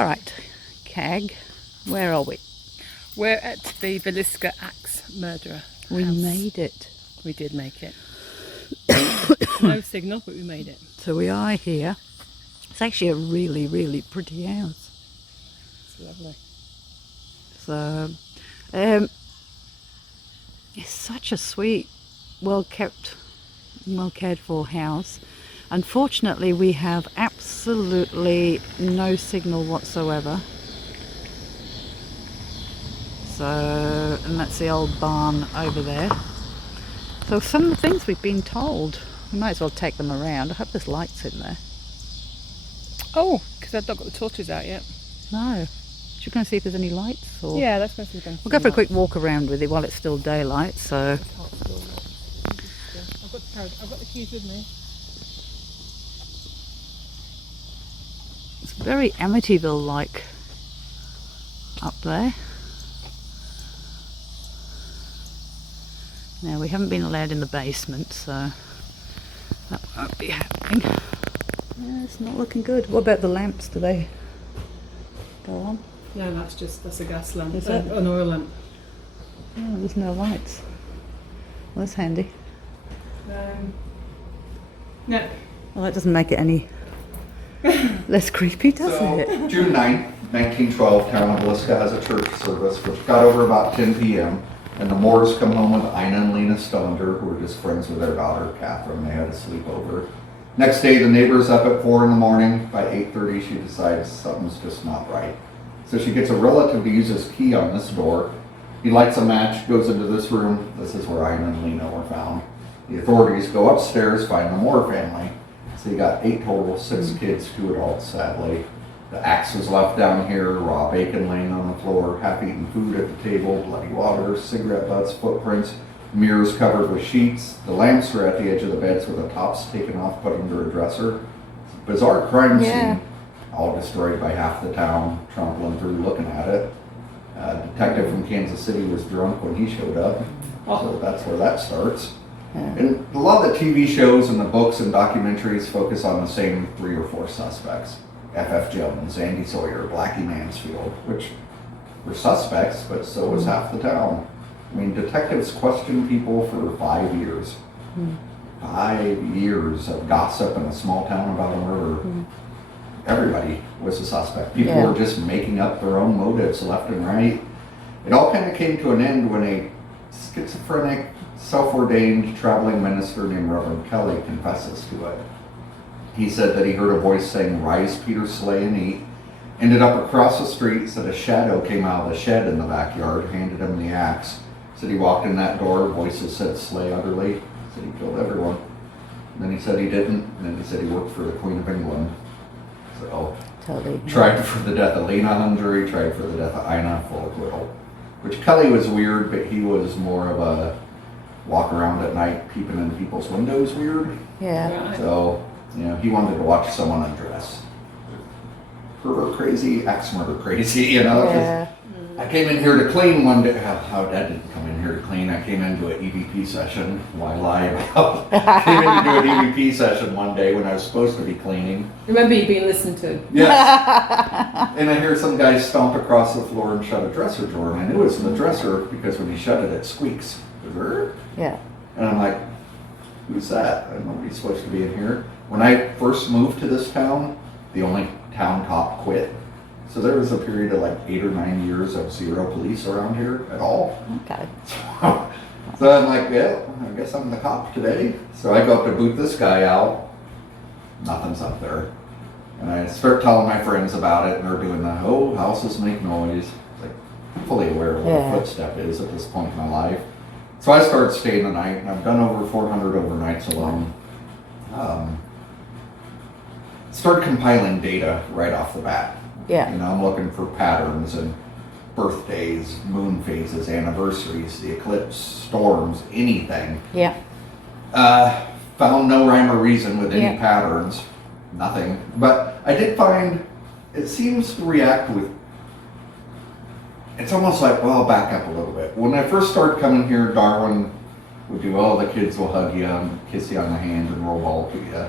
All right, Kag, where are we? We're at the Villisca Ax murderer. We house. made it. We did make it. No signal, but we made it. So we are here. It's actually a really, really pretty house. It's lovely. So, it's such a sweet, well-kept, well-cared-for house. Unfortunately, we have absolutely no signal whatsoever. So, and that's the old barn over there. So some of the things we've been told, we might as well take them around. I hope there's lights in there. Oh, because I've not got the torches out yet. No. Should we go and see if there's any lights? Or... Yeah, let's go see if there's We'll go for a quick walk around with it while it's still daylight, so... I've got the keys with me. It's very Amityville-like up there. Now, we haven't been allowed in the basement, so that won't be happening. Yeah, it's not looking good. What about the lamps? Do they go on? No, that's a gas lamp. Is it? An oil lamp. Oh, there's no lights. Well, that's handy. No. Well, that doesn't make it any less creepy, does it? June 9th, 1912, town of Villisca has a church service, which got over about 10 p.m. And the Moores come home with Ina and Lena Stoner, who were just friends with their daughter, Catherine. They had a sleepover. Next day, the neighbor's up at 4 in the morning. By 8:30, she decides something's just not right. So she gets a relative to use his key on this door. He lights a match, goes into this room. This is where Ina and Lena were found. The authorities go upstairs, find the Moore family. So you got 8 total, 6 kids, 2 adults, sadly. The axe was left down here, raw bacon laying on the floor, half-eaten food at the table, bloody water, cigarette butts, footprints, mirrors covered with sheets. The lamps were at the edge of the beds with the tops taken off, put under a dresser. Bizarre crime scene, all destroyed by half the town, trampling through looking at it. A detective from Kansas City was drunk when he showed up, so that's where that starts. Yeah. And a lot of the TV shows and the books and documentaries focus on the same 3 or 4 suspects. F.F. Jones, Andy Sawyer, Blackie Mansfield, which were suspects, but so was half the town. I mean, detectives questioned people for 5 years. 5 years of gossip in a small town about a murder. Everybody was a suspect. People were just making up their own motives left and right. It all kind of came to an end when a schizophrenic, self-ordained traveling minister named Reverend Kelly confesses to it. He said that he heard a voice saying, "Rise, Peter, slay and eat." Ended up across the street, said a shadow came out of the shed in the backyard, handed him the axe. Said he walked in that door, voices said, "Slay utterly." Said he killed everyone. And then he said he didn't, and then he said he worked for the Queen of England. So, Totally. tried for the death of Lena on jury, tried for the death of Ina, full acquittal. Which Kelly was weird, but he was more of a walk around at night, peeping into people's windows weird. Yeah. So, you know, he wanted to watch someone undress. Pervert crazy, ex-murder crazy, you know. Yeah. I came in here to clean one day. How Dad didn't come in here to clean. I came into an EVP session. Why lie about? Came in to do an EVP session one day when I was supposed to be cleaning. Remember you being listened to? Yes. And I hear some guy stomp across the floor and shut a dresser drawer. And I knew it was in the dresser because when he shut it, it squeaks. Yeah. And I'm like, who's that? Nobody's supposed to be in here. When I first moved to this town, the only town cop quit. So there was a period of like 8 or 9 years of 0 police around here at all. Okay. So I'm like, yeah, I guess I'm the cop today. So I go up to boot this guy out. Nothing's up there. And I start telling my friends about it, and they're doing the, oh, houses make noise. It's like, I'm fully aware of what a footstep is at this point in my life. So I started staying the night, and I've done over 400 overnights alone. Started compiling data right off the bat. Yeah. You know, I'm looking for patterns and birthdays, moon phases, anniversaries, the eclipse, storms, anything. Yeah. Found no rhyme or reason with any patterns. Nothing. But I did find it seems to react with, it's almost like, well, I'll back up a little bit. When I first started coming here, Darwin would do, oh, the kids will hug you and kiss you on the hand and roll ball to you.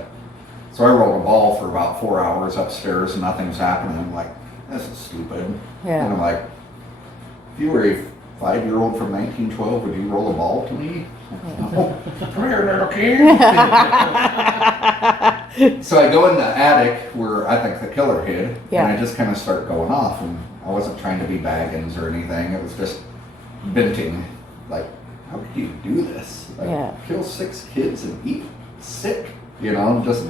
So I rolled a ball for about 4 hours upstairs and nothing's happening. I'm like, this is stupid. Yeah. And I'm like, if you were a 5-year-old from 1912, would you roll a ball to me? No. Come here, little kid. So I go in the attic where I think the killer hid, Yeah. and I just kind of start going off. And I wasn't trying to be Baggins or anything. It was just venting. Like, how could you do this? Like, Yeah. kill 6 kids and eat sick? You know, just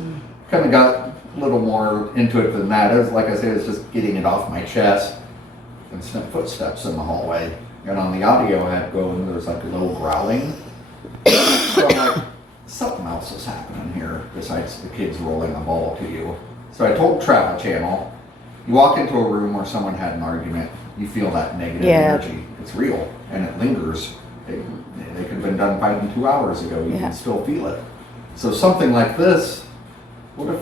kind of got a little more into it than that. It was, like I said, it's just getting it off my chest. Instant footsteps in the hallway. And on the audio I had going, there was like a little growling. So I'm like, something else is happening here besides the kids rolling a ball to you. So I told Travel Channel, you walk into a room where someone had an argument, you feel that negative Yeah. energy. It's real and it lingers. They could have been done fighting 2 hours ago. You Yeah. can still feel it. So something like this, what if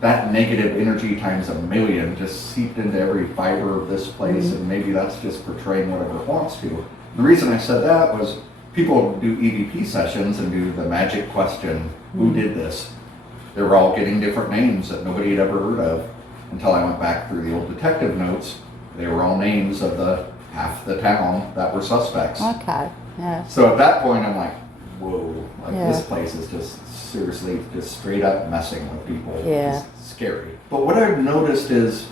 that negative energy times 1,000,000 just seeped into every fiber of this place, and maybe that's just portraying whatever it wants to. The reason I said that was people do EVP sessions and do the magic question, who did this? They were all getting different names that nobody had ever heard of until I went back through the old detective notes. They were all names of the half the town that were suspects. Okay. Yeah. So at that point I'm like, whoa, like Yeah. this place is just seriously just straight up messing with people. Yeah. It's scary. But what I've noticed is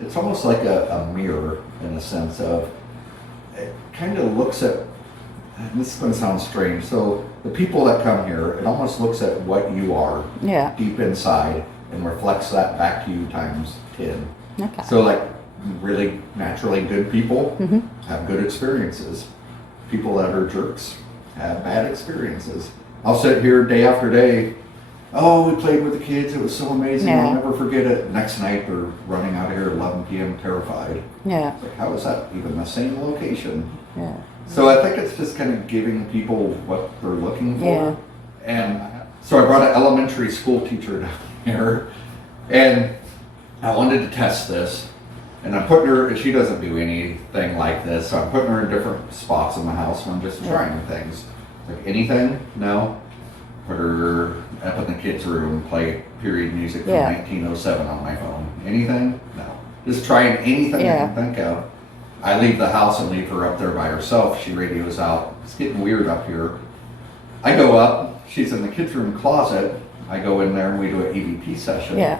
it's almost like a mirror in a sense of, it kind of looks at, and this is going to sound strange, so the people that come here, it almost looks at what you are Yeah. deep inside and reflects that back to you times 10. Okay. So like really naturally good people Mhm. have good experiences. People that are jerks have bad experiences. I'll sit here day after day. Oh, we played with the kids. It was so amazing. Yeah. I'll never forget it. Next night they're running out of here at 11 p.m. terrified. Yeah. It's like, how is that even the same location? Yeah. So I think it's just kind of giving people what they're looking for. Yeah. And so I brought an elementary school teacher down here, and I wanted to test this. And I'm putting her, and she doesn't do anything like this, so I'm putting her in different spots in the house and I'm just trying things. Like anything? No. Put her up in the kids' room, play period music from Yeah. 1907 on my phone. Anything? No. Just trying anything Yeah. I can think of. I leave the house and leave her up there by herself. She radios out. It's getting weird up here. I go up. She's in the kids' room closet. I go in there and we do an EVP session. Yeah.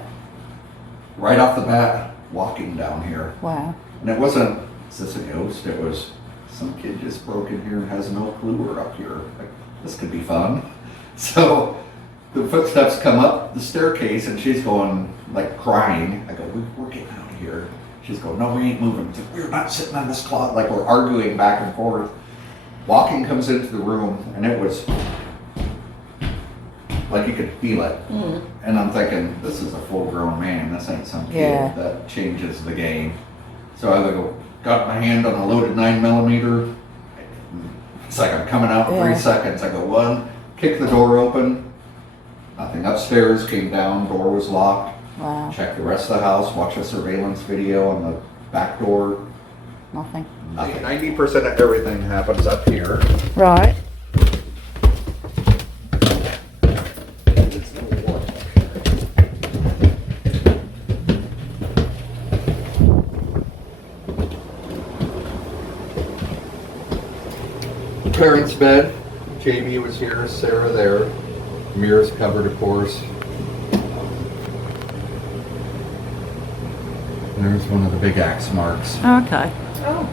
Right off the bat, walking down here. Wow. And it wasn't, is this a ghost? It was, some kid just broke in here and has no clue we're up here. Like, this could be fun. So the footsteps come up the staircase and she's going, like crying. I go, we're getting out of here. She's going, no, we ain't moving. She's like, we're not sitting on this closet. Like we're arguing back and forth. Walking comes into the room and it was like you could feel it. And I'm thinking, this is a full-grown man. This ain't some kid Yeah. that changes the game. So I go, got my hand on a loaded 9mm. It's like I'm coming out in Yeah. 3 seconds. I go, one, kick the door open. Nothing upstairs, came down, door was locked. Wow. Check the rest of the house, watch a surveillance video on the back door. Nothing. Nothing. 90% of everything happens up here. Right. It's no war. Parents' bed. JB was here, Sarah there. Mirrors covered, of course. And there's one of the big axe marks. Okay. Oh.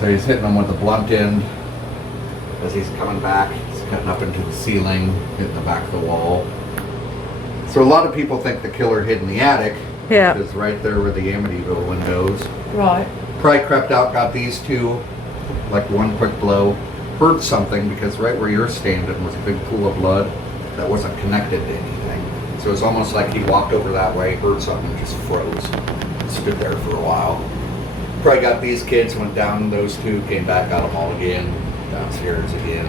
So he's hitting them with the blunt end as he's coming back. He's cutting up into the ceiling, hitting the back of the wall. So a lot of people think the killer hid in the attic. Yeah. Which is right there where the Amityville windows. Right. Probably crept out, got these two, like one quick blow. Heard something because right where you're standing was a big pool of blood that wasn't connected to anything. So it was almost like he walked over that way, heard something, and just froze. Stood there for a while. Probably got these kids, went down those two, came back, got them all again, downstairs again.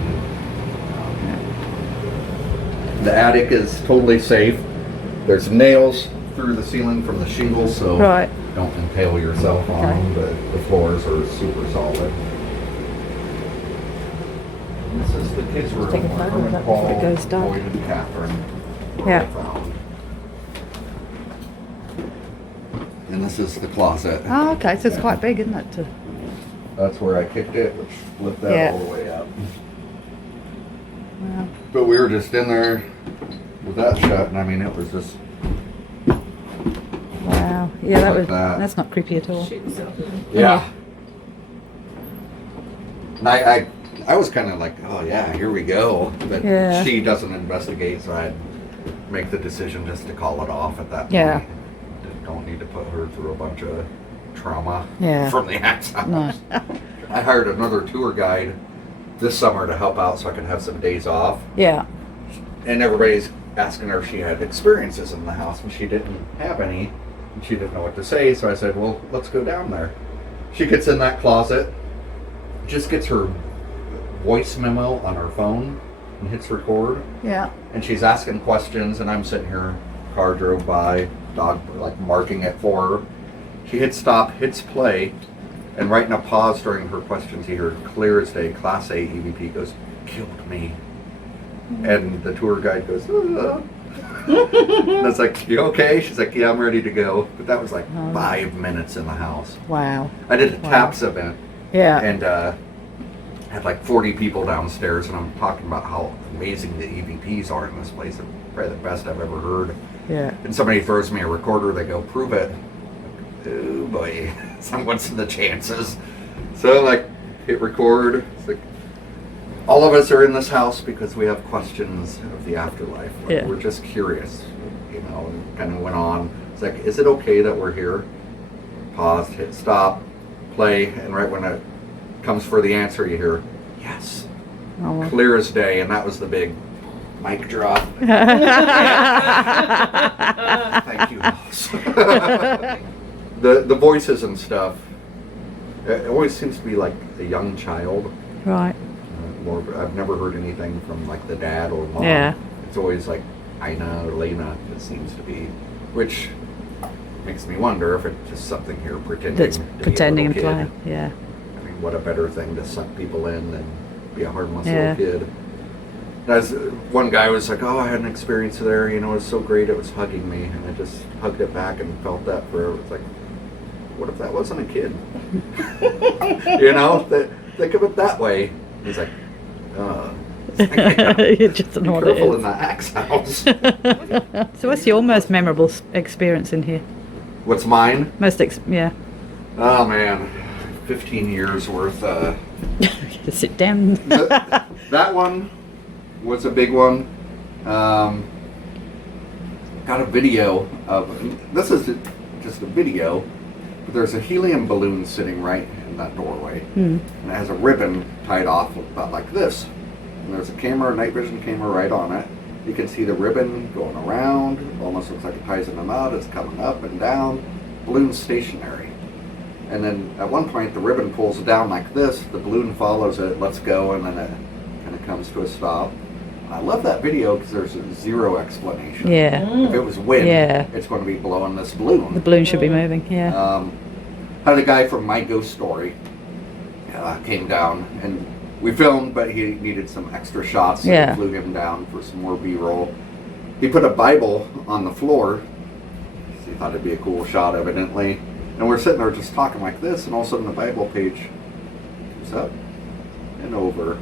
The attic is totally safe. There's nails through the ceiling from the shingles, so Right. don't impale yourself on them, but the floors are super solid. And this is the kids' room. Take a where photo of Herman, that before it Paul, goes dark. Boyd, and Catherine were Yeah. found. And this is the closet. Oh, okay. So it's quite big, isn't it? That's where I kicked it, which flipped that Yeah. all the way up. Wow. But we were just in there with that shut, and I mean, it was just Wow. Yeah, Like that. that's not creepy at all. Shoot yourself. yeah. And I was kind of like, oh yeah, here we go. But Yeah. she doesn't investigate, so I'd make the decision just to call it off at that point. Yeah. Don't need to put her through a bunch of trauma Yeah. from the accident. No. I hired another tour guide this summer to help out so I could have some days off. Yeah. And everybody's asking her if she had experiences in the house, and she didn't have any. And she didn't know what to say, so I said, well, let's go down there. She gets in that closet, just gets her voice memo on her phone and hits record. Yeah. And she's asking questions, and I'm sitting here, car drove by, dog like marking it for her. She hits stop, hits play, and right in a pause during her questions, you hear clear as day, Class A EVP goes, killed me. And the tour guide goes, and I was like, you okay? She's like, yeah, I'm ready to go. But that was like 5 minutes in the house. Wow. I did a TAPS event, Yeah. and had like 40 people downstairs, and I'm talking about how amazing the EVPs are in this place. They're probably the best I've ever heard. Yeah. And somebody throws me a recorder, they go, prove it. Oh boy, what's the chances? So like, hit record. It's like, all of us are in this house because we have questions of the afterlife. Like, Yeah. we're just curious, you know, and kind of went on. It's like, is it okay that we're here? Paused, hit stop, play, and right when it comes for the answer, you hear, yes. Oh, well. Clear as day, and that was the big mic drop. Thank you. The voices and stuff, it always seems to be like a young child. Right. More, I've never heard anything from like the dad or mom. Yeah. It's always like Ina or Lena, it seems to be, which makes me wonder if it's just something here pretending That's to be a pretending and little playing. kid. Yeah. I mean, what a better thing to suck people in than be a harmless Yeah. little kid. As one guy was like, oh, I had an experience there, you know, it was so great, it was hugging me, and I just hugged it back and felt that forever. It's like, what if that wasn't a kid? You know, think of it that way. He's like, You just don't know what it careful in is. the Axe house. So what's your most memorable experience in here? What's mine? Yeah. Oh man, 15 years worth. Just sit down. That one was a big one. Got a video of, this is just a video, but there's a helium balloon sitting right in that doorway. And it has a ribbon tied off about like this. And there's a camera, a night vision camera right on it. You can see the ribbon going around, almost looks like it ties in a knot, it's coming up and down. Balloon's stationary. And then at one point the ribbon pulls down like this, the balloon follows it, lets go, and then it kind of comes to a stop. I love that video because there's zero explanation. Yeah. If it was wind, Yeah. it's going to be blowing this balloon. The balloon should be moving. Yeah. Had a guy from My Ghost Story came down, and we filmed, but he needed some extra shots, so Yeah. we flew him down for some more B-roll. He put a Bible on the floor. He thought it'd be a cool shot, evidently. And we're sitting there just talking like this, and all of a sudden the Bible page goes up and over.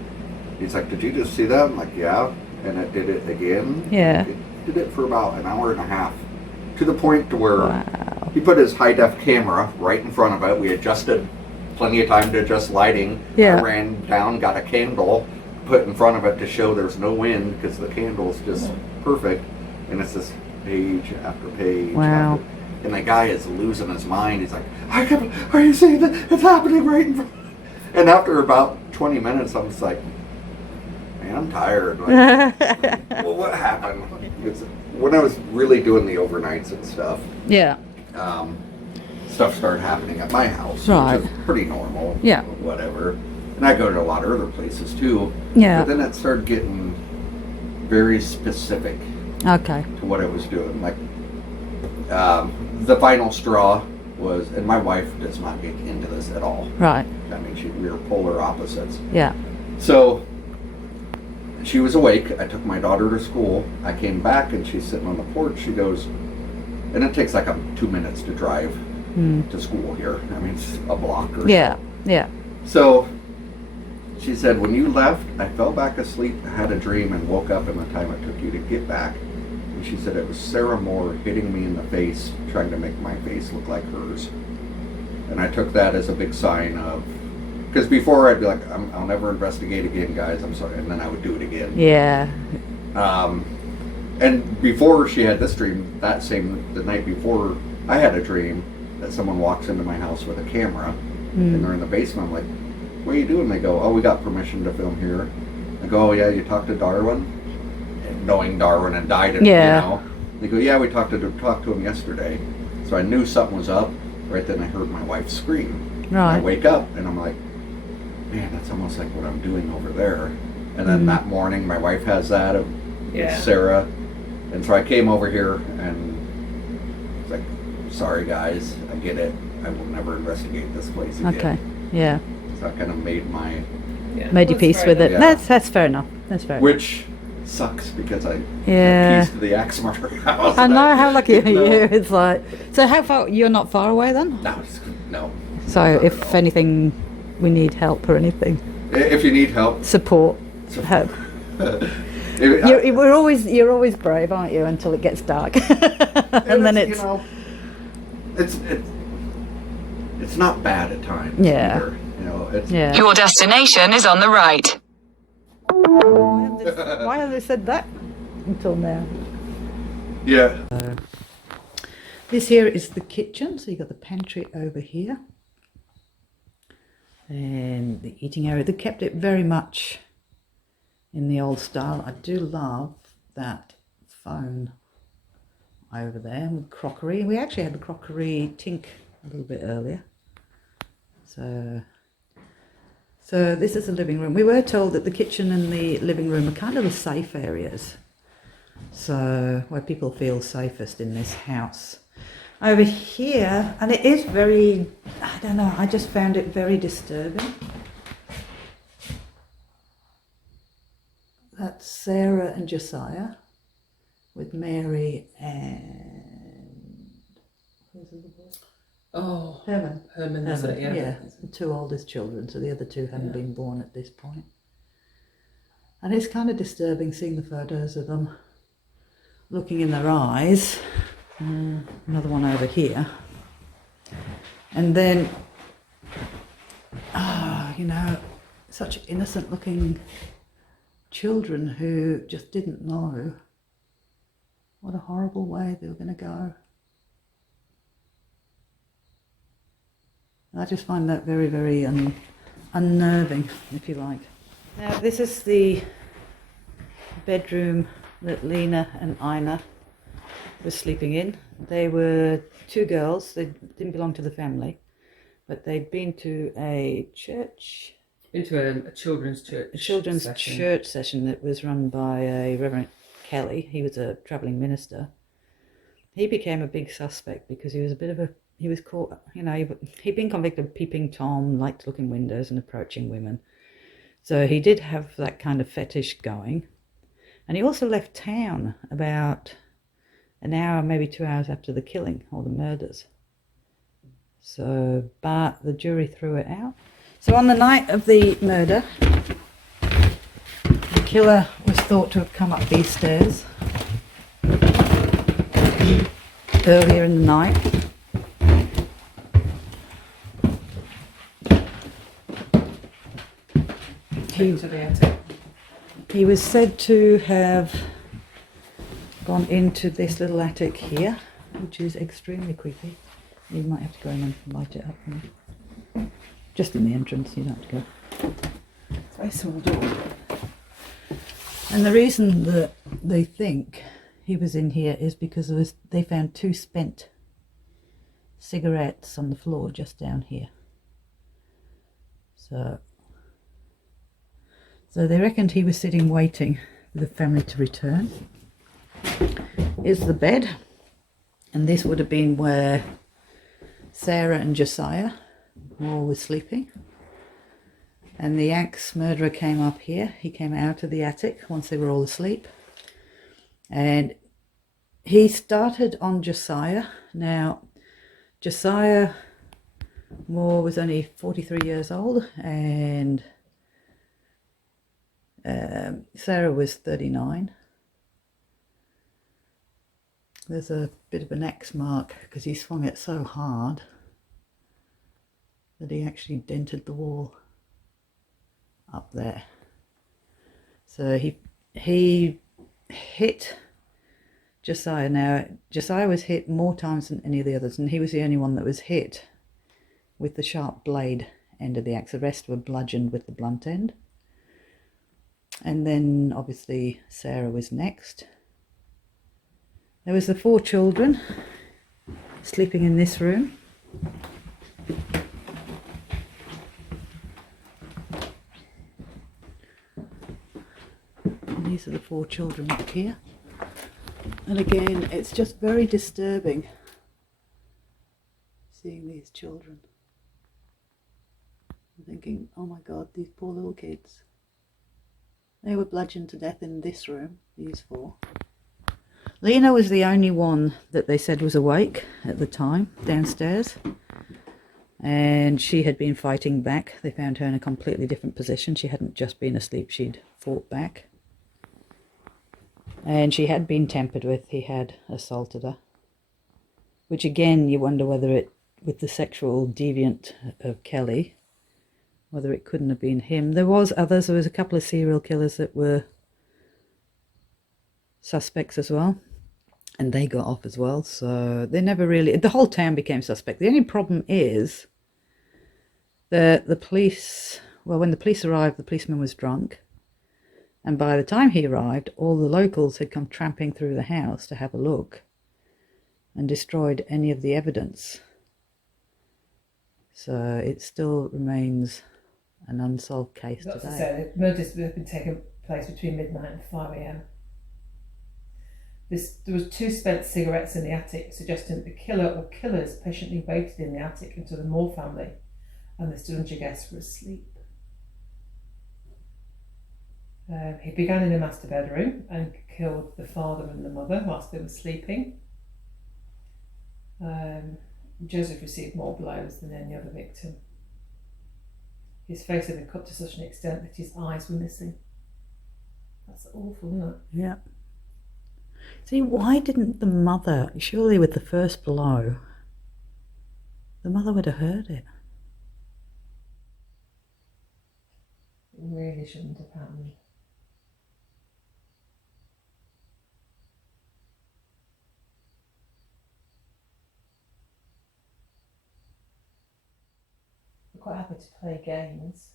He's like, did you just see that? I'm like, yeah. And it did it again. Yeah. It did it for about an hour and a half. To the point to where Wow. he put his high-def camera right in front of it. We adjusted, plenty of time to adjust lighting. Yeah. I ran down, got a candle, put in front of it to show there's no wind because the candle's just perfect. And it's just page after page. Wow. After, and the guy is losing his mind. He's like, are you seeing that? It's happening right in front. And after about 20 minutes, I'm just like, man, I'm tired. Like, well, what happened? It's, when I was really doing the overnights and stuff, Yeah. stuff started happening at my house, Right. which is pretty normal. Yeah. Whatever. And I go to a lot of other places too. Yeah. But then it started getting very specific Okay. to what I was doing. Like, the final straw was, and my wife does not get into this at all. Right. I mean, we were polar opposites. Yeah. So she was awake. I took my daughter to school. I came back and she's sitting on the porch. She goes, and it takes like 2 minutes to drive to school here. I mean, it's a block or Yeah, yeah. so. She said, when you left, I fell back asleep, had a dream, and woke up in the time it took you to get back. And she said it was Sarah Moore hitting me in the face, trying to make my face look like hers. And I took that as a big sign of, because before I'd be like, I'll never investigate again, guys, I'm sorry, and then I would do it again. Yeah. And before she had this dream, the night before, I had a dream that someone walks into my house with a camera, and they're in the basement. I'm like, what are you doing? They go, oh, we got permission to film here. I go, oh yeah, you talked to Darwin? And knowing Darwin had died, and they go, yeah, we talked to him yesterday. So I knew something was up. Right then I heard my wife scream. Right. I wake up and I'm like, man, that's almost like what I'm doing over there. And then that morning my wife has that of Sarah. And so I came over here and was like, sorry guys, I get it. I will never investigate this place again. Okay. Yeah. So I kind of made Made your peace with it. Yeah. That's fair enough. That's fair enough. Which sucks because I Yeah. had keys to the Axe murder house. I know, how lucky are No. you? It's like, so how far, you're not far away then? No. So if anything, we need help or anything, If you need help, support, help. You're always brave, aren't you, until it gets dark. And then it's, you know, it's not bad at times. Yeah. Either. You know, it's yeah. Your destination is on the right. Why have they said that until now? yeah. This here is the kitchen, so you've got the pantry over here. And the eating area. They kept it very much in the old style. I do love that phone over there with crockery. We actually had the crockery tink a little bit earlier. So this is the living room. We were told that the kitchen and the living room are kind of the safe areas. So where people feel safest in this house. Over here, and it is very, I don't know, I just found it very disturbing. That's Sarah and Josiah with Mary and who's the other boy? Oh, Herman, is it? Yeah. Yeah, the two oldest children, so the other two hadn't been born at this point. And it's kind of disturbing seeing the photos of them looking in their eyes. Another one over here. And then, you know, such innocent looking children who just didn't know what a horrible way they were going to go. I just find that very, very unnerving, if you like. Now, this is the bedroom that Lena and Ina were sleeping in. They were two girls. They didn't belong to the family, but they'd been to a church. Into a children's church. A children's church session that was run by a Reverend Kelly. He was a travelling minister. He became a big suspect because he was he was caught, you know, he'd been convicted of peeping Tom, liked to look in windows and approaching women. So he did have that kind of fetish going. And he also left town about an hour, maybe 2 hours after the killing or the murders. So, but the jury threw it out. So on the night of the murder, the killer was thought to have come up these stairs earlier in the night. He was said to have gone into this little attic here, which is extremely creepy. You might have to go in and light it up for me. Just in the entrance, you don't have to go. It's a very small door. And the reason that they think he was in here is because they found 2 spent cigarettes on the floor just down here. So they reckoned he was sitting waiting for the family to return. Here's the bed, and this would have been where Sarah and Josiah were sleeping. And the axe murderer came up here. He came out of the attic once they were all asleep. And he started on Josiah. Now, Josiah Moore was only 43 years old, and Sarah was 39. There's a bit of an X mark because he swung it so hard that he actually dented the wall up there. So he hit Josiah. Now, Josiah was hit more times than any of the others, and he was the only one that was hit with the sharp blade end of the axe. The rest were bludgeoned with the blunt end. And then, obviously, Sarah was next. There was the 4 children sleeping in this room. And these are the 4 children up here. And again, it's just very disturbing seeing these children. I'm thinking, oh my God, these poor little kids. They were bludgeoned to death in this room, these 4. Lena was the only one that they said was awake at the time, downstairs. And she had been fighting back. They found her in a completely different position. She hadn't just been asleep, she'd fought back. And she had been tampered with. He had assaulted her. Which again, you wonder whether it, with the sexual deviant of Kelly, whether it couldn't have been him. There was others. There was a couple of serial killers that were suspects as well. And they got off as well. So they never really... The whole town became suspect. The only problem is that the police... Well, when the police arrived, the policeman was drunk. And by the time he arrived, all the locals had come tramping through the house to have a look and destroyed any of the evidence. So it still remains an unsolved case That's to today. say, the murders have been taking place between midnight and 5 a.m. There was 2 spent cigarettes in the attic, suggesting that the killer or killers patiently waited in the attic until the Moore family and the Stillinger guests were asleep. He began in the master bedroom and killed the father and the mother whilst they were sleeping. Joseph received more blows than any other victim. His face had been cut to such an extent that his eyes were missing. That's awful, isn't it? Yeah. See, why didn't the mother, surely with the first blow, the mother would have heard it. It really shouldn't have happened. We're quite happy to play games.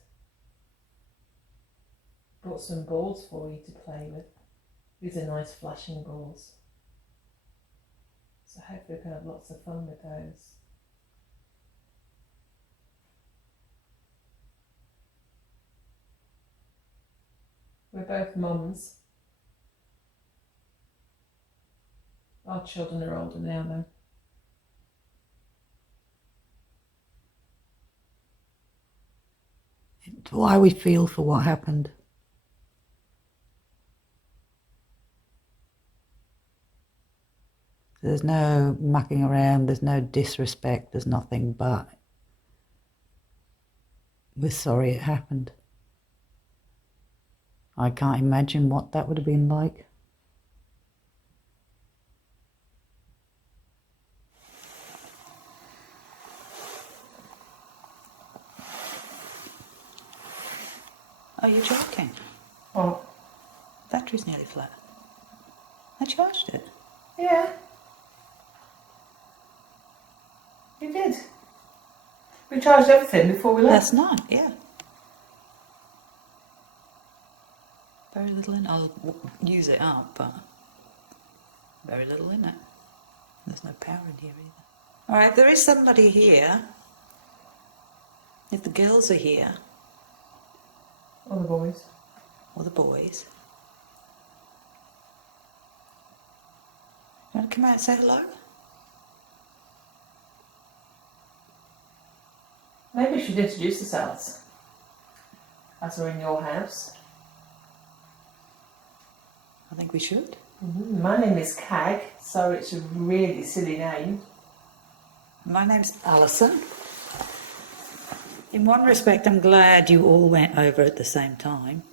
Brought some balls for you to play with. These are nice flashing balls. So hopefully we can have lots of fun with those. We're both mums. Our children are older now though. It's why we feel for what happened. There's no mucking around, there's no disrespect, there's nothing but we're sorry it happened. I can't imagine what that would have been like. Are you joking? Oh, Battery's nearly flat. I charged it. yeah. You did. We charged everything before we left. Last night, yeah. Very little in it. I'll use it up, but very little in it. There's no power in here either. Alright, there is somebody here. If the girls are here, All the boys. or the boys. You want to come out and say hello? Maybe we should introduce ourselves. As we're in your house. I think we should. My name is Kag, so it's a really silly name. My name's Alison. In one respect, I'm glad you all went over at the same time.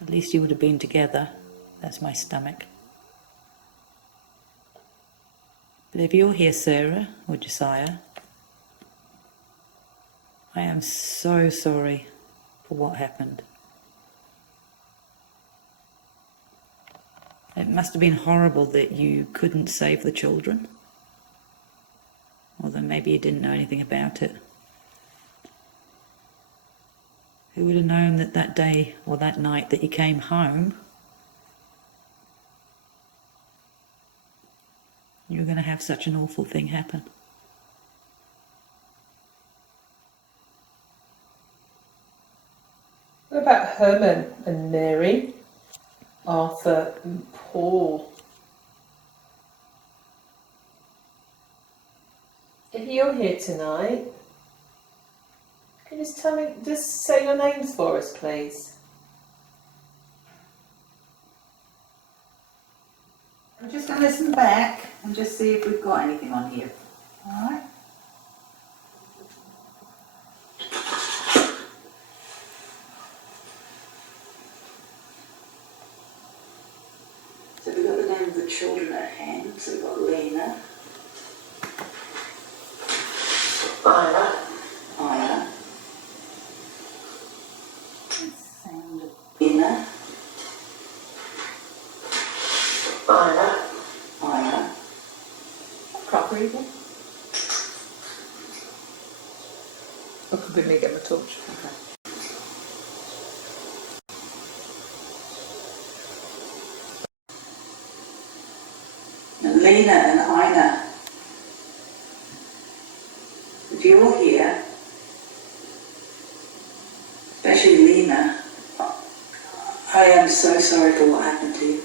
At least you would have been together. That's my stomach. But if you're here, Sarah or Josiah, I am so sorry for what happened. It must have been horrible that you couldn't save the children. Or that maybe you didn't know anything about it. Who would have known that that day or that night that you came home, you were going to have such an awful thing happen? What about Herman and Mary, Arthur and Paul? If you're here tonight, can you just tell me, just say your names for us, please? I'm just going to listen back and just see if we've got anything on here. All right? So we've got the name of the children at hand. So we've got Lena, Ina, sound of Ina, Ina, proper even. Or could be me get my torch? Okay. And Lena and Ina, if you're here, especially Lena, I am so sorry for what happened to you.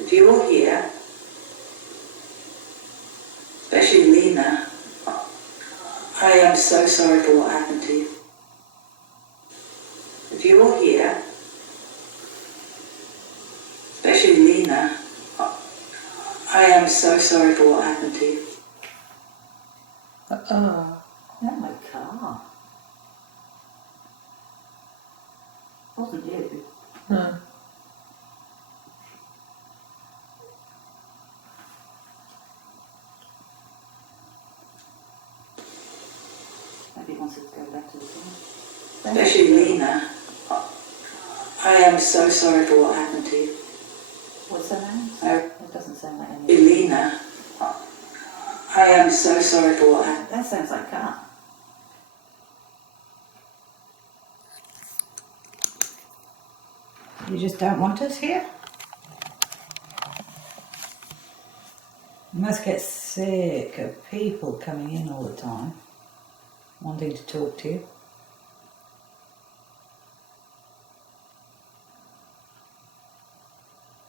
If you're here, especially Lena, I am so sorry for what happened to you. If you're here, especially Lena, I am so sorry for what happened to you. Oh, Not my car. Wasn't you? no. Maybe he wants us to go back to the car. Especially Lena, I am so sorry for what happened to you. What's her name? It doesn't sound like any. Lena, I am so sorry for what happened. That sounds like car. You just don't want us here? You must get sick of people coming in all the time, wanting to talk to you.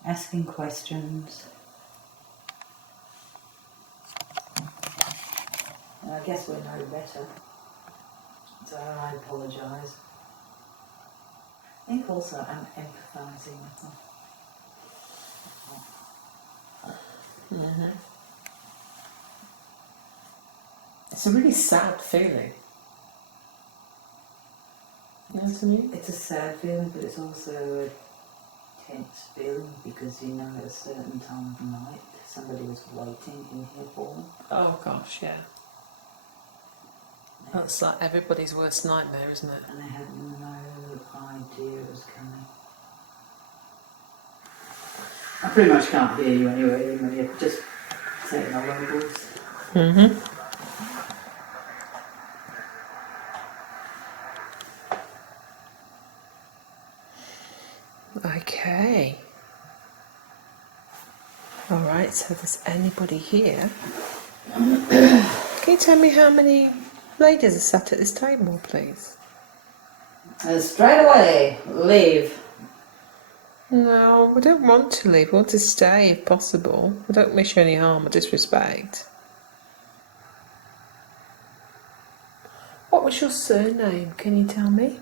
Asking questions. I guess we know better, so I apologise. I think also I'm empathising with them. Mm-hmm. It's a really sad feeling. You know what I mean? It's a sad feeling, but it's also a tense feeling because you know at a certain time of night somebody was waiting in here for them. Oh gosh, yeah. That's like everybody's worst nightmare, isn't it? And they had no idea it was coming. I pretty much can't hear you anyway, even when you're just saying a low voice. Mm-hmm. Okay. Alright, so there's anybody here? Can you tell me how many ladies are sat at this table, please? Straight away, leave. No, we don't want to leave. We want to stay if possible. We don't wish you any harm or disrespect. What was your surname? Can you tell me?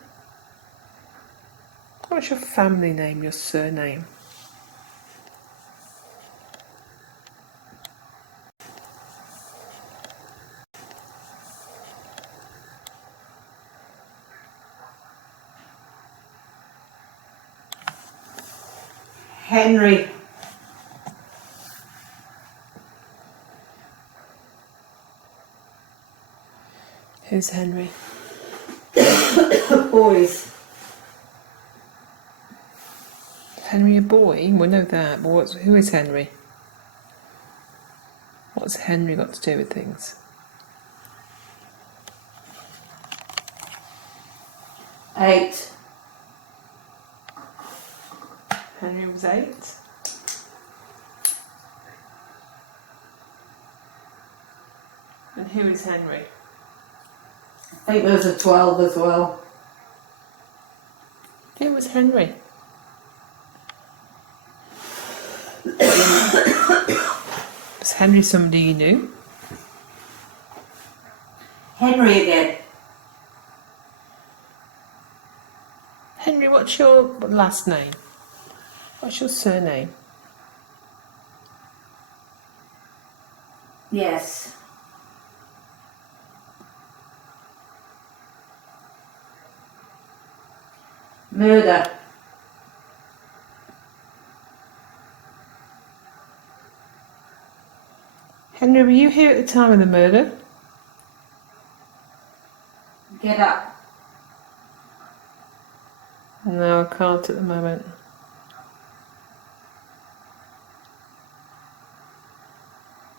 What's your family name, your surname? Henry. Who's Henry? Boys. Henry a boy? We know that, but who is Henry? What's Henry got to do with things? Eight. Henry was 8. And who is Henry? I think there's a 12 as well. Who was Henry? Was Henry somebody you knew? Henry again. Henry, what's your last name? What's your surname? Yes. Murder. Henry, were you here at the time of the murder? Get up. No, I can't at the moment.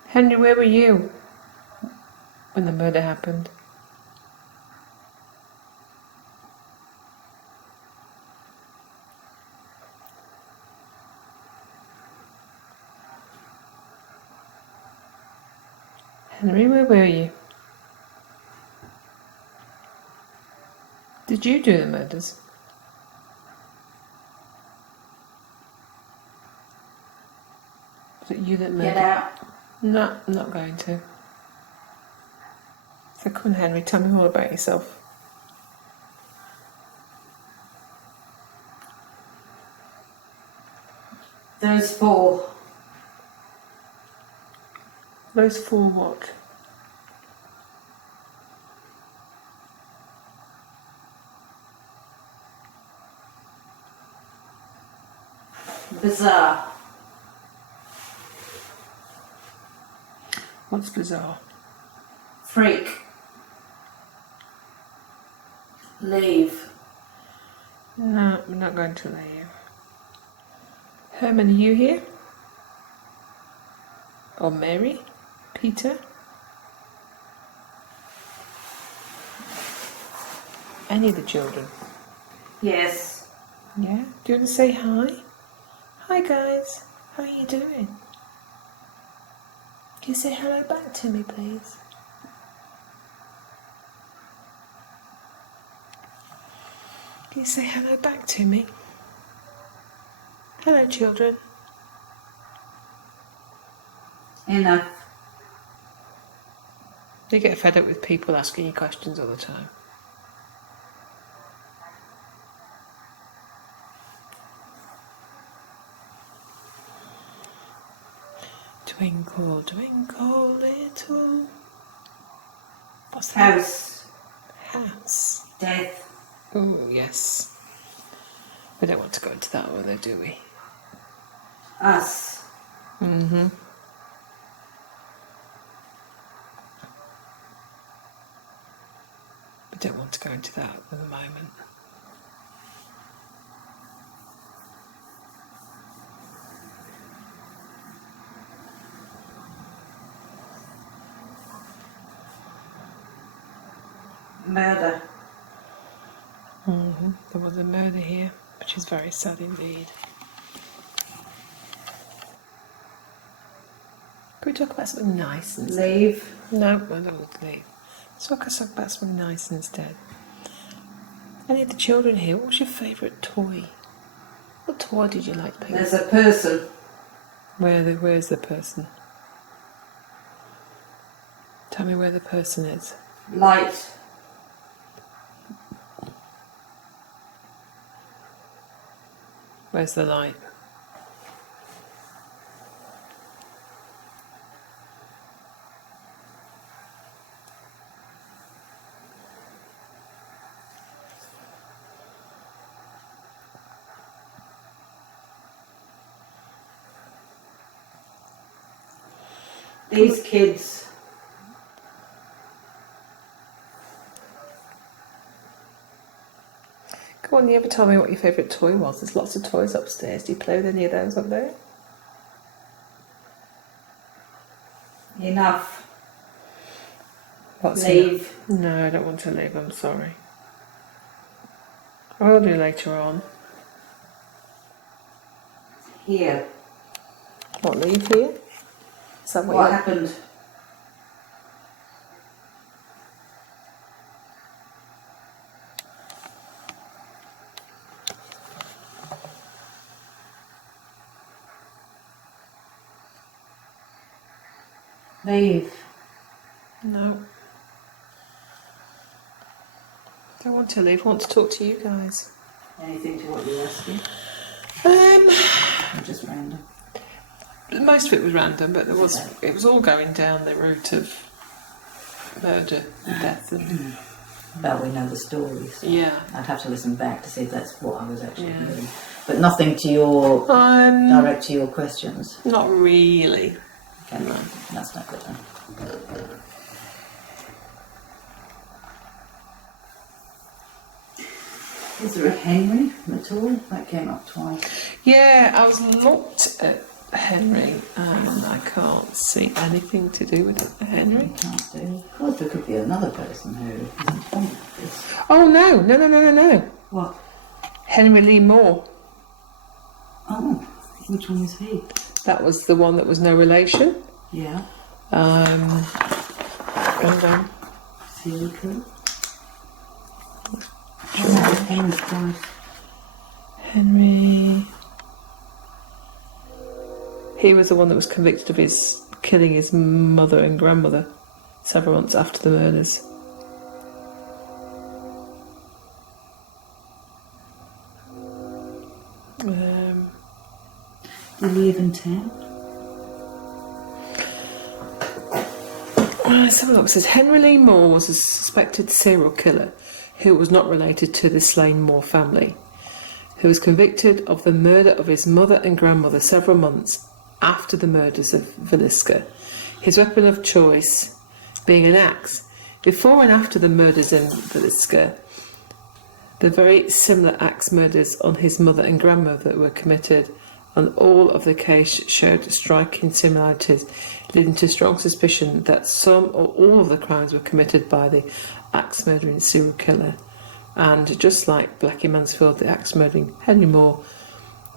Henry, where were you when the murder happened? Henry, where were you? Did you do the murders? Was it you that murdered? Get out. No, I'm not going to. So come on, Henry, tell me all about yourself. Those 4. Those 4 what? Bizarre. What's bizarre? Freak. Leave. No, we're not going to let you. Herman, are you here? Or Mary? Peter? Any of the children? Yes. Yeah? Do you want to say hi? Hi guys, how are you doing? Can you say hello back to me, please? Can you say hello back to me? Hello, children. Enough. You get fed up with people asking you questions all the time. Twinkle, twinkle, little... What's that? House. House. Death. Oh, yes. We don't want to go into that one though, do we? Us. Mm-hmm. We don't want to go into that at the moment. Murder. Mm-hmm. There was a murder here, which is very sad indeed. Can we talk about something nice instead? Leave. No, I don't want to leave. So I can talk about something nice instead. Any of the children here, what was your favourite toy? What toy did you like, Pete? There's a person. Where's the person? Tell me where the person is. Light. Where's the light? These kids. Go on, you ever told me what your favourite toy was? There's lots of toys upstairs. Do you play with any of those up there? Enough. What's Leave. enough? No, I don't want to leave, I'm sorry. I will do later on. Here. What, leave here? Is that What happened? Leave. No. Don't want to leave, I want to talk to you guys. Anything to what you're asking? Or just random? Most of it was random, but it was all going down the route of murder and death and Well, we know the stories. yeah. I'd have to listen back to see if that's what I was actually Yeah. hearing. But nothing to your direct to your questions. Not really. Okay, no, that's not good then. Is there a Henry at all? That came up twice. Yeah, I was looked at Henry and I can't see anything to do with Henry. Can't do. Of course, there could be another person who isn't involved with this. Oh no. What? Henry Lee Moore. Oh, which one was he? That was the one that was no relation. Yeah. And Serial killer. Oh, Henry's twice. Henry. He was the one that was convicted of killing his mother and grandmother several months after the murders. Did he live in town? Let's have a look. It says Henry Lee Moore was a suspected serial killer who was not related to the slain Moore family, who was convicted of the murder of his mother and grandmother several months after the murders of Villisca. His weapon of choice being an axe. Before and after the murders in Villisca, the very similar axe murders on his mother and grandmother were committed, and all of the case showed striking similarities, leading to strong suspicion that some or all of the crimes were committed by the axe murdering serial killer. And just like Blackie Mansfield, the axe murdering Henry Moore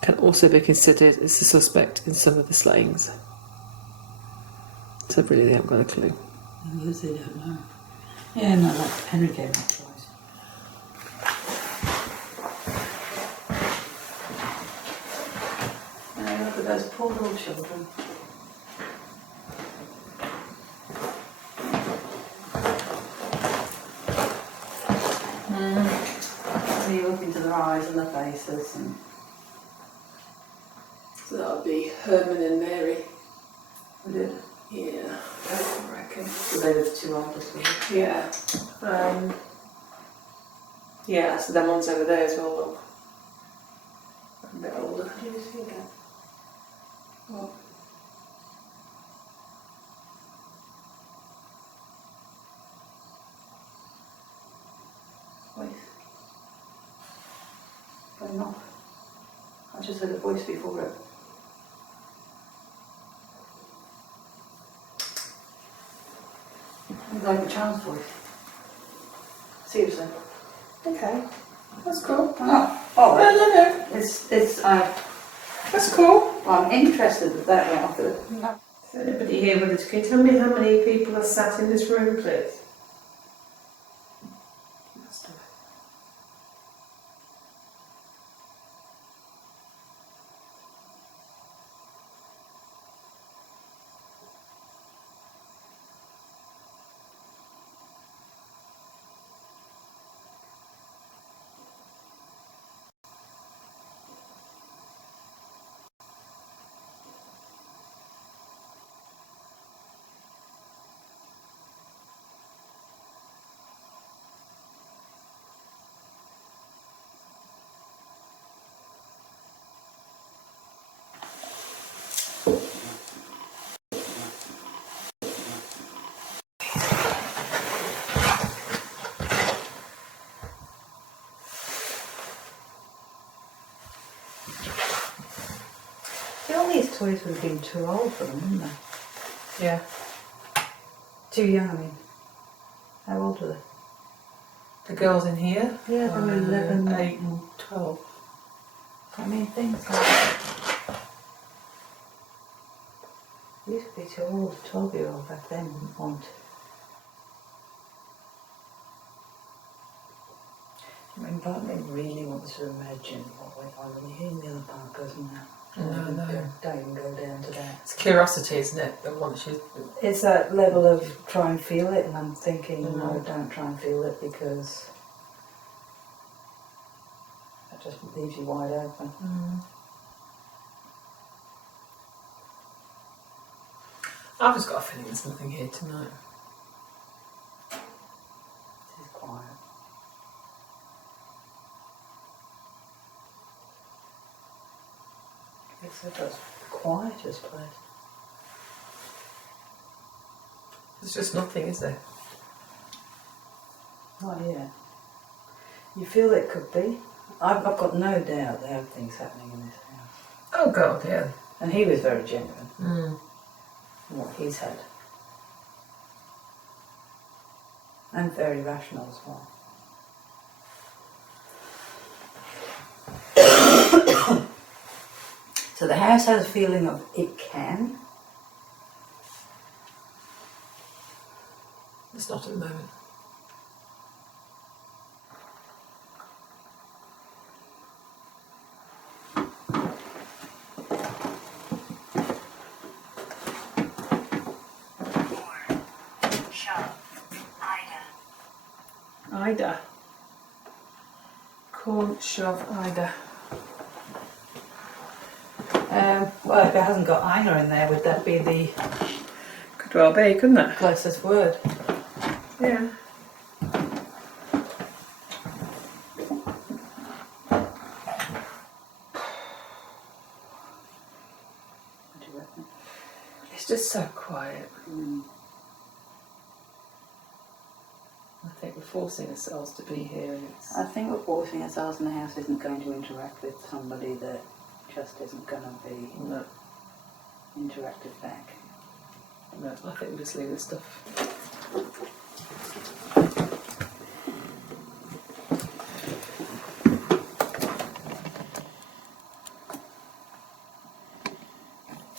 can also be considered as a suspect in some of the slayings. So really they haven't got a clue. Because they don't know. Yeah, no, that Henry came up twice. Look at those poor little children. So you look into their eyes and their faces and... So that would be Herman and Mary. We did. Yeah, I reckon. So they were the two oldest, were they? Yeah. Yeah, so them ones over there as well look a bit older. What do you see again? What? Voice. But not. I just heard a voice before it. It's like a child's voice. Seriously. Okay, that's cool. Oh, No. it's That's cool. I'm interested with that one after. Is anybody here with us? Can you tell me how many people are sat in this room, please? toys would have been too old for them, wouldn't they? Yeah. Too young, I mean. How old were they? The girls in here? Yeah, they were 11. 8 and 12. I mean, things like that. They used to be too old. A 12-year-old back then wouldn't want. I mean, part of me really wants to imagine what went on when you hear the other part goes, no. Don't even go down to that. It's curiosity, isn't it? That once you... It's that level of try and feel it, and I'm thinking, no, don't try and feel it, because that just leaves you wide open. I've just got a feeling there's nothing here tonight. This is quiet. It's the quietest place. There's just nothing, is there? Not yet. You feel it could be. I've got no doubt there are things happening in this house. Oh God, yeah. And he was very genuine in what he's had. And very rational as well. So the house has a feeling of it can. It's not at the moment. Ida. Corn shove Ida. Well, if it hasn't got Ina in there, would that be the Could well be, couldn't it? closest word? Yeah. What do you reckon? It's just so quiet. I think we're forcing ourselves to be here, and it's... I think we're forcing ourselves, and the house isn't going to interact with somebody that just isn't going to be No, interactive back. no, I think we'll just leave this stuff.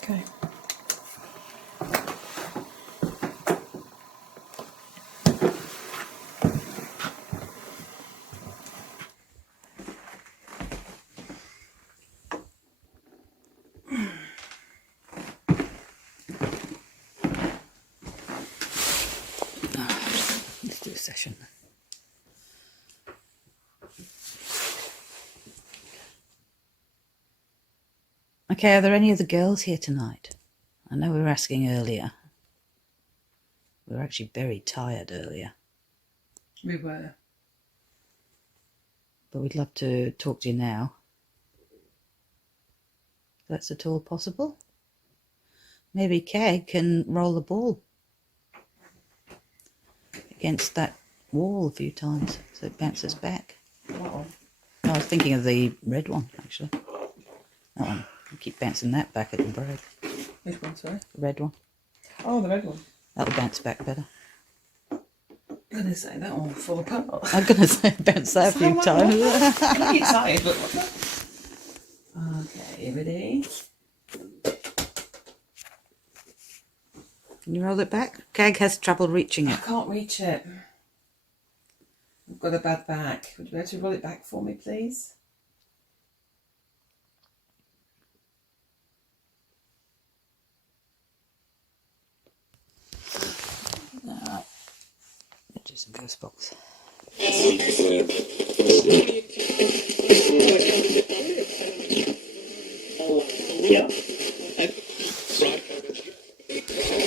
Okay. Let's do a session. Okay, are there any of the girls here tonight? I know we were asking earlier. We were actually very tired earlier. We were. But we'd love to talk to you now. If that's at all possible. Maybe Kag can roll the ball against that wall a few times so it bounces back. What one? No, I was thinking of the red one, actually. That one. I keep bouncing that back at the break. Which one, sorry? The red one. Oh, the red one. That'll bounce back better. I'm going to say that one will fall apart. I'm going to say bounce that a few times. I'm excited, but what? Okay, ready? Can you roll it back? Kag has trouble reaching I it. can't reach it. I've got a bad back. Would you be able to roll it back for me, please? Do some ghost box. Yeah.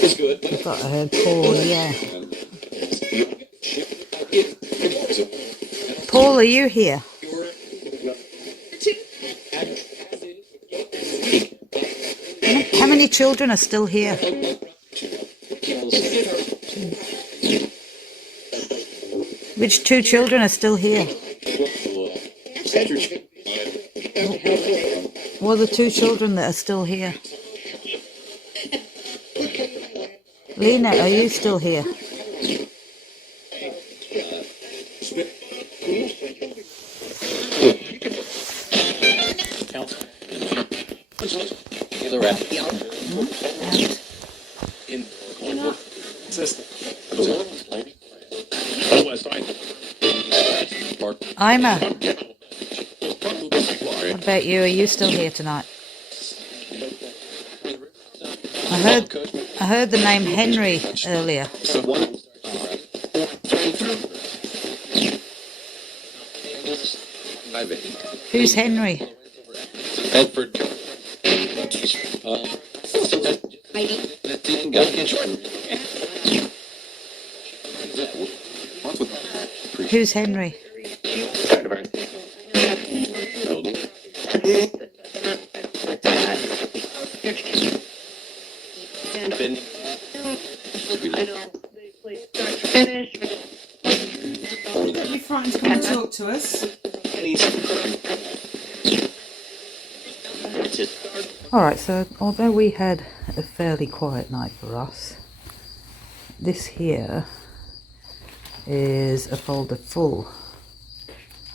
It's good. I thought I heard Paul, yeah. Paul, are you here? How many children are still here? Which two children are still here? What are the two children that are still here? Lena, are you still here? Ima, what about you? Are you still here tonight? I heard the name Henry earlier. Who's Henry? Who's Henry? You frightened to come and talk to us? Alright, so although we had a fairly quiet night for us, this here is a folder full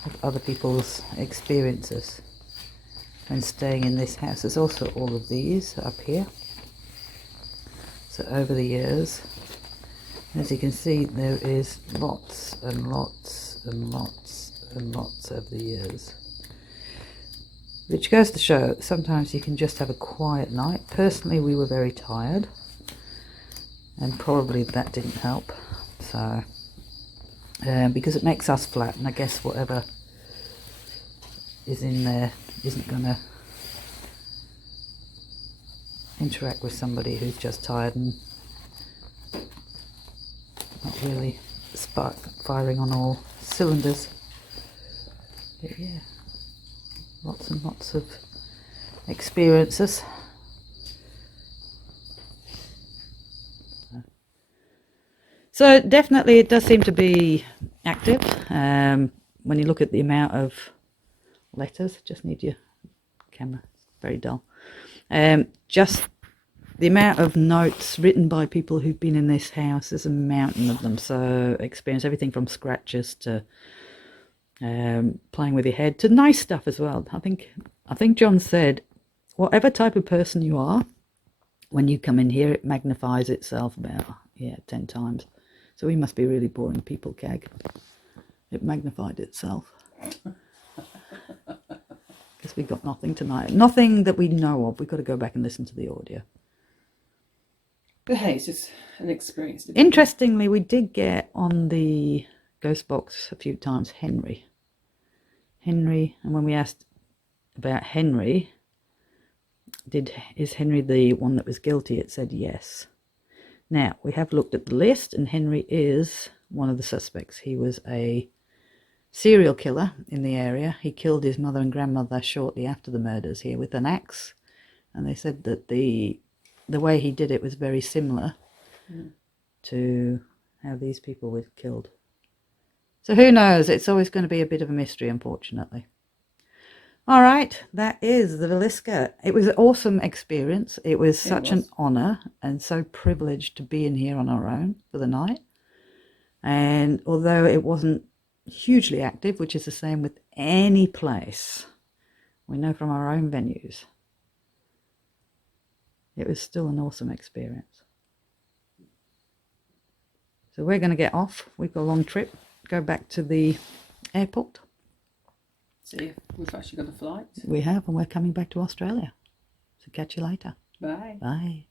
of other people's experiences when staying in this house. There's also all of these up here. So over the years, as you can see, there is lots and lots and lots and lots over the years. Which goes to show sometimes you can just have a quiet night. Personally, we were very tired, and probably that didn't help. So, because it makes us flat, and I guess whatever is in there isn't going to interact with somebody who's just tired and not really firing on all cylinders. But yeah, lots and lots of experiences. So definitely it does seem to be active. When you look at the amount of letters, just need your camera, it's very dull. Just the amount of notes written by people who've been in this house, there's a mountain of them. So experience everything from scratches to playing with your head to nice stuff as well. I think John said, whatever type of person you are, when you come in here, it magnifies itself about 10 times. So we must be really boring people, Kag. It magnified itself. Because we got nothing tonight. Nothing that we know of. We've got to go back and listen to the audio. But hey, it's just an experience. Interestingly, we did get on the ghost box a few times Henry. And when we asked about Henry, is Henry the one that was guilty? It said yes. Now, we have looked at the list, and Henry is one of the suspects. He was a serial killer in the area. He killed his mother and grandmother shortly after the murders here with an axe. And they said that the way he did it was very similar to how these people were killed. So who knows? It's always going to be a bit of a mystery, unfortunately. All right, that is the Villisca. It was an awesome experience. It was such an honour and so privileged to be in here on our own for the night. And although it wasn't hugely active, which is the same with any place, we know from our own venues, it was still an awesome experience. So we're going to get off. We've got a long trip. Go back to the airport. See, we've actually got a flight. We have, and we're coming back to Australia. So catch you later. Bye. Bye.